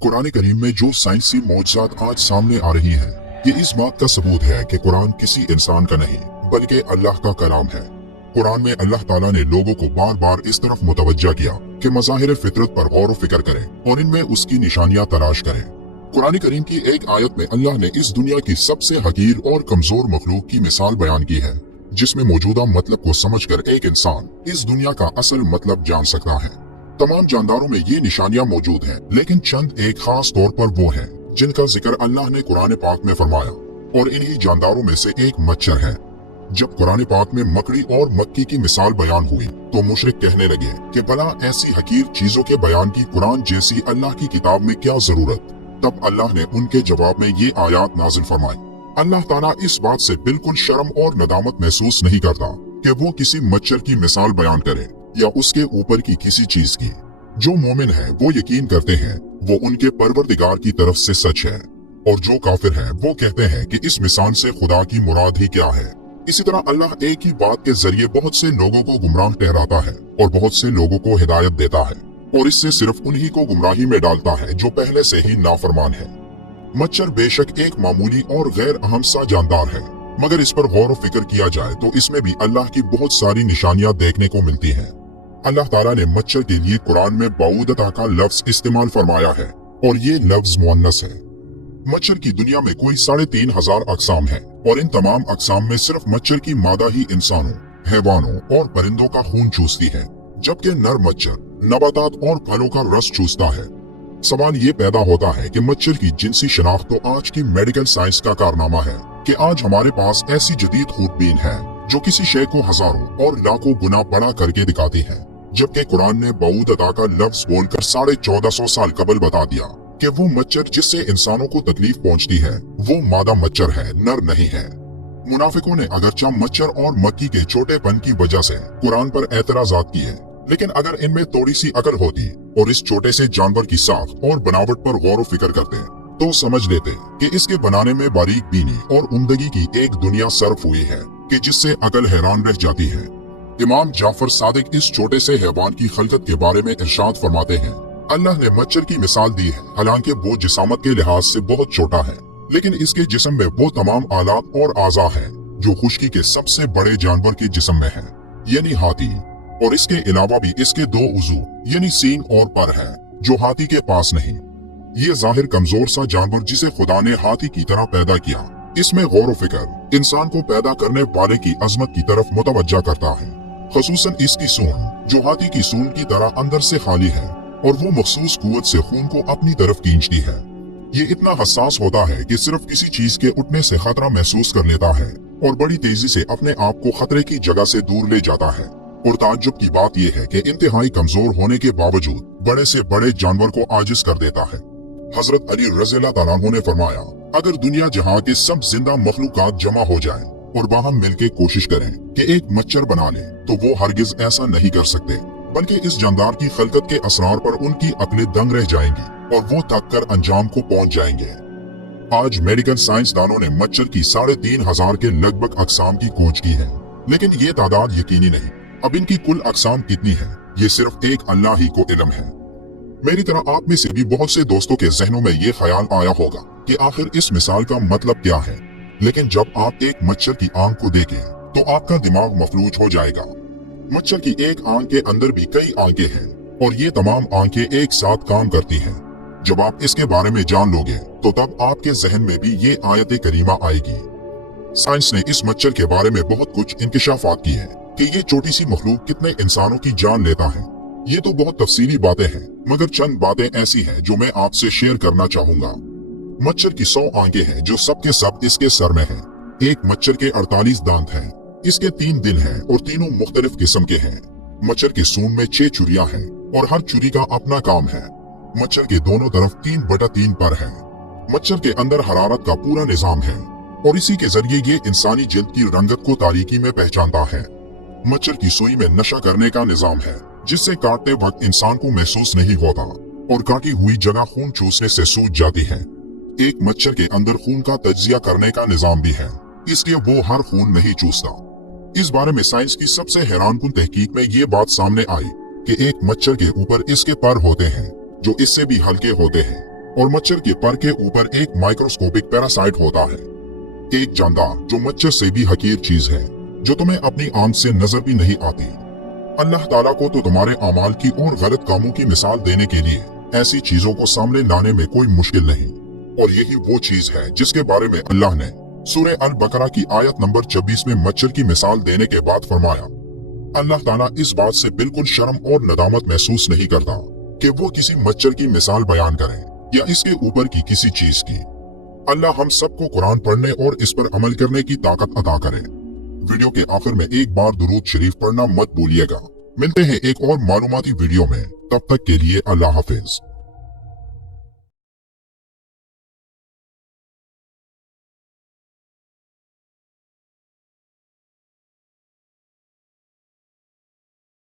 कुरान करीम में जो साइंसी मौजज़ात आज सामने आ रही हैं, ये इस बात का सबूत है कि कुरान किसी इंसान का नहीं बल्कि अल्लाह का कलाम है। कुरान में अल्लाह ताला ने लोगों को बार बार इस तरफ मुतवज्जा किया कि मज़ाहिर फितरत पर गौर फिक्र करें और इनमें उसकी निशानियां तलाश करें। कुरान करीम की एक आयत में अल्लाह ने इस दुनिया की सबसे हकीर और कमजोर मखलूक की मिसाल बयान की है, जिसमें मौजूदा मतलब को समझकर एक इंसान इस दुनिया का असल मतलब जान सकता है। तमाम जानदारों में ये निशानियां मौजूद हैं, लेकिन चंद एक खास तौर पर वो हैं जिनका जिक्र अल्लाह ने कुरान पाक में फरमाया, और इन्हीं जानदारों में से एक मच्छर है। जब कुरान पाक में मकड़ी और मक्खी की मिसाल बयान हुई तो मुशरिक कहने लगे कि भला ऐसी हकीर चीजों के बयान की कुरान जैसी अल्लाह की किताब में क्या जरूरत। तब अल्लाह ने उनके जवाब में ये आयत नाजिल फरमाई। अल्लाह ताला इस बात से बिल्कुल शर्म और नदामत महसूस नहीं करता कि वो किसी मच्छर की मिसाल बयान करे या उसके ऊपर की किसी चीज की। जो मोमिन है वो यकीन करते हैं वो उनके परवरदिगार की तरफ से सच है, और जो काफिर है वो कहते हैं कि इस मिसाल से खुदा की मुराद ही क्या है। इसी तरह अल्लाह एक ही बात के जरिए बहुत से लोगों को गुमराह ठहराता है और बहुत से लोगों को हिदायत देता है, और इससे सिर्फ उन्हीं को गुमराही में डालता है जो पहले से ही नाफरमान है। मच्छर बेशक एक मामूली और गैर अहम सा जानदार है, मगर इस पर गौर फिक्र किया जाए तो इसमें भी अल्लाह की बहुत सारी निशानियां देखने को मिलती हैं। अल्लाह ताला ने मच्छर के लिए कुरान में बाऊदता का लफ्ज इस्तेमाल फरमाया है, और ये लफ्ज मुअन्नस है। मच्छर की दुनिया में कोई 3500 अक़साम है, और इन तमाम अक़साम में सिर्फ मच्छर की मादा ही इंसानों, हैवानों और परिंदों का खून चूसती है, जबकि नर मच्छर नबातात और फलों का रस चूसता है। सवाल ये पैदा होता है कि मच्छर की जिनसी शनाख्त तो आज की मेडिकल साइंस का कारनामा है कि आज हमारे पास ऐसी जदीद खूनबीन है जो किसी शय को हजारों और लाखों गुना बड़ा करके दिखाती है, जबकि कुरान ने बाऊदता का लफ्ज बोलकर 1450 साल कबल बता दिया कि वो मच्छर जिससे इंसानों को तकलीफ पहुंचती है वो मादा मच्छर है, नर नहीं है। मुनाफिकों ने अगरचा मच्छर और मक्खी के छोटेपन की वजह से कुरान पर एतराजात किए, लेकिन अगर इनमें थोड़ी सी अकल होती और इस छोटे से जानवर की साख और बनावट पर गौर फिक्र करते तो समझ लेते कि इसके बनाने में बारीक बीनी और उम्दगी की एक दुनिया सर्फ हुई है कि जिससे अकल हैरान रह जाती है। इमाम जाफर सादिक इस छोटे से हैवान की खलकत के बारे में इरशाद फरमाते हैं, अल्लाह ने मच्छर की मिसाल दी है, हालांकि वो जिसामत के लिहाज से बहुत छोटा है, लेकिन इसके जिस्म में वो तमाम आलात और आज़ा है जो खुश्की के सबसे बड़े जानवर के जिस्म में है, यानी हाथी। और इसके अलावा भी इसके दो उज़ू यानी सींग और पर है जो हाथी के पास नहीं। ये जाहिर कमजोर सा जानवर जिसे खुदा ने हाथी की तरह पैदा किया, इसमें गौर फिक्र इंसान को पैदा करने वाले की अजमत की तरफ मुतवज्जा करता है, खसूसन इसकी सूंड जो हाथी की सूंड की तरह अंदर से खाली है और वो मखसूस कुव्वत से खून को अपनी तरफ खींचती है। ये इतना हसास होता है कि सिर्फ किसी चीज के उठने से खतरा महसूस कर लेता है और बड़ी तेजी से अपने आप को खतरे की जगह से दूर ले जाता है। और ताज्जुब की बात यह है कि इंतहाई कमजोर होने के बावजूद बड़े से बड़े जानवर को आजिज कर देता है। हजरत अली रज़ियल्लाहु तआला अन्हु ने फरमाया, अगर दुनिया जहां के सब जिंदा मखलूकात जमा हो जाएं और वहां मिलके कोशिश करें कि एक मच्छर बना ले तो वो हरगिज ऐसा नहीं कर सकते, बल्कि इस जानदार की खलकत के असरार पर उनकी अक्लें दंग रह जाएंगी और वो थक कर अंजाम को पहुंच जाएंगे। आज मेडिकल साइंसदानों ने मच्छर की 3500 के लगभग अक़साम की खोज की है, लेकिन ये तादाद यकीनी नहीं। अब इनकी कुल अक़साम कितनी है ये सिर्फ एक अल्लाह ही को इल्म है। मेरी तरह आप में से भी बहुत से दोस्तों के जहनों में ये ख्याल आया होगा कि आखिर इस मिसाल का मतलब क्या है, लेकिन जब आप एक मच्छर की आंख को देखें तो आपका दिमाग मफलूज हो जाएगा। मच्छर की एक आंख के अंदर भी कई आंखें हैं और ये तमाम आंखें एक साथ काम करती हैं। जब आप इसके बारे में जान लोगे तो तब आपके जहन में भी ये आयत करीमा आएगी। साइंस ने इस मच्छर के बारे में बहुत कुछ इंकिशाफात की है कि ये छोटी सी मखलूक कितने इंसानों की जान लेता है। ये तो बहुत तफसीली बातें हैं, मगर चंद बातें ऐसी हैं जो मैं आपसे शेयर करना चाहूंगा। मच्छर की 100 आंखें हैं जो सब के सब इसके सर में हैं। एक मच्छर के 48 दांत हैं, इसके 3 दिल हैं और तीनों मुख्तलिफ किस्म के हैं। मच्छर की सूंड में 6 चुरियां हैं और हर चुरी का अपना काम है। मच्छर के दोनों तरफ 3/3 पर है। मच्छर के अंदर हरारत का पूरा निजाम है और इसी के जरिए ये इंसानी जिल्द की रंगत को तारीकी में पहचानता है। मच्छर की सुई में नशा करने का निजाम है, जिससे काटते वक्त इंसान को महसूस नहीं होता और काटी हुई जगह खून चूसने से सूज जाती है। एक मच्छर के अंदर खून का तज्जिया करने का निजाम भी है, इसलिए वो हर खून नहीं चूसता। इस बारे में साइंस की सबसे हैरानकुन तहकीक में ये बात सामने आई कि एक मच्छर के ऊपर इसके पर होते हैं जो इससे भी हल्के होते हैं और मच्छर के पर के ऊपर एक माइक्रोस्कोपिक पैरासाइट होता है, एक जानदार जो मच्छर से भी हकीर चीज है, जो तुम्हें अपनी आंख से नजर भी नहीं आती। अल्लाह ताला को तो तुम्हारे अमाल की और गलत कामों की मिसाल देने के लिए ऐसी चीजों को सामने लाने में कोई मुश्किल नहीं, और यही वो चीज है जिसके बारे में अल्लाह ने सूरह अल बकरा की आयत नंबर 26 में मच्छर की मिसाल देने के बाद फरमाया। अल्लाह ताला इस बात से बिल्कुल शर्म और नदामत महसूस नहीं करता कि वो किसी मच्छर की मिसाल बयान करे या इसके ऊपर की किसी चीज की। अल्लाह हम सबको कुरान पढ़ने और इस पर अमल करने की ताकत अता करे। वीडियो के आखिर में एक बार दुरूद शरीफ पढ़ना मत भूलिएगा। मिलते हैं एक और मालूमाती वीडियो में, तब तक के लिए अल्लाह हाफिज।